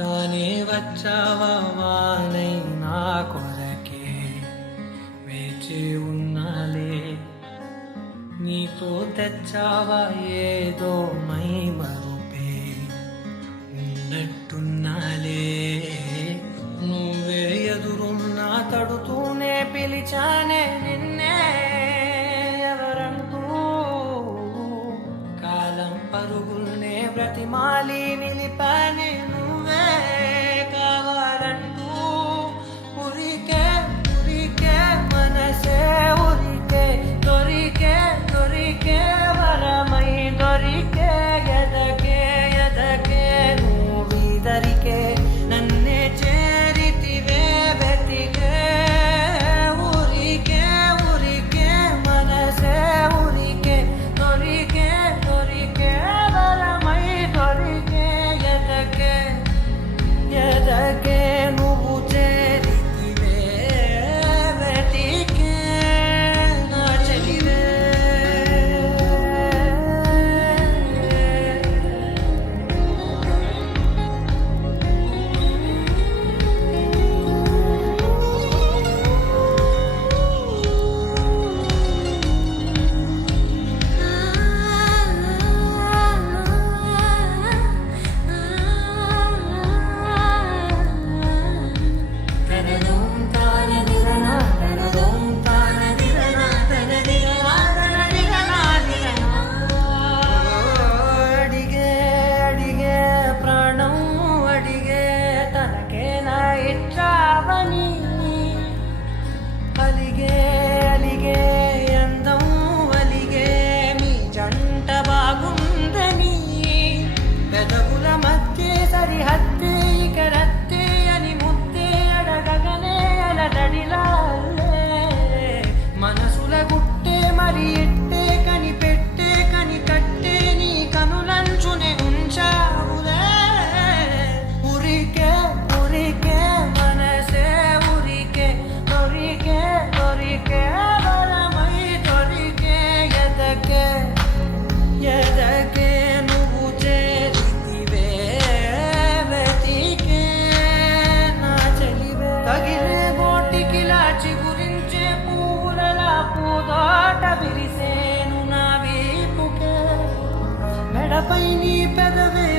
రానే వచ్చావా వానై నా కొరకే వేచి ఉన్నాలే, నీతో తెచ్చావా ఏదో మై మరుపే ఉన్నట్టున్నాలే. నువ్వే ఎదురున్నా తడుతూనే పిలిచానే నిన్నే ఎవరంటూ, కాలం పరుగుల్నే బ్రతిమాలి నిలిపానే నువ్వే కావాలంటూ. ఉరికే ఉరికే మనసే ఉరికే, దొరికే దొరికే వరమై దొరికే, ఎదకే ఎదకే నువ్విదరికే నన్నే చేరితివే వెతికే. ఉరికే ఉరికే మనసే ఉరికే, దొరికే దొరికే వరమై దొరికే, ఎదకే ఎదకే నువ్వు చేరితివే వెతికే నా చెలివే. అడిగే అడిగే ప్రాణం అడిగే తనకేనా ఇచ్చావని, అలిగే అలిగే అందం అలిగే మీ జంట బాగుందని, పెదవుల మధ్య సరిహద్దే ఇక రత్తే అని ముద్దే అడగగనే అలడడిలాలే. మనసుల గుట్టే మరి ఎట్టే కనిపెట్టే కనికట్టే నీ కనులంచునే ఉంచావులే. ఉరికే ఉరికే మనసే ఉరికే, దొరికే దొరికే వరమై దొరికే, ఎదకే ఎదకే నువ్వు చేరితివే వెతికే నా చెలివే. తగిలే గోటికిలా చిగురించే పూలలా పూదోట విరిసేను నా వీపుకే, మెడపై నీ పెదవే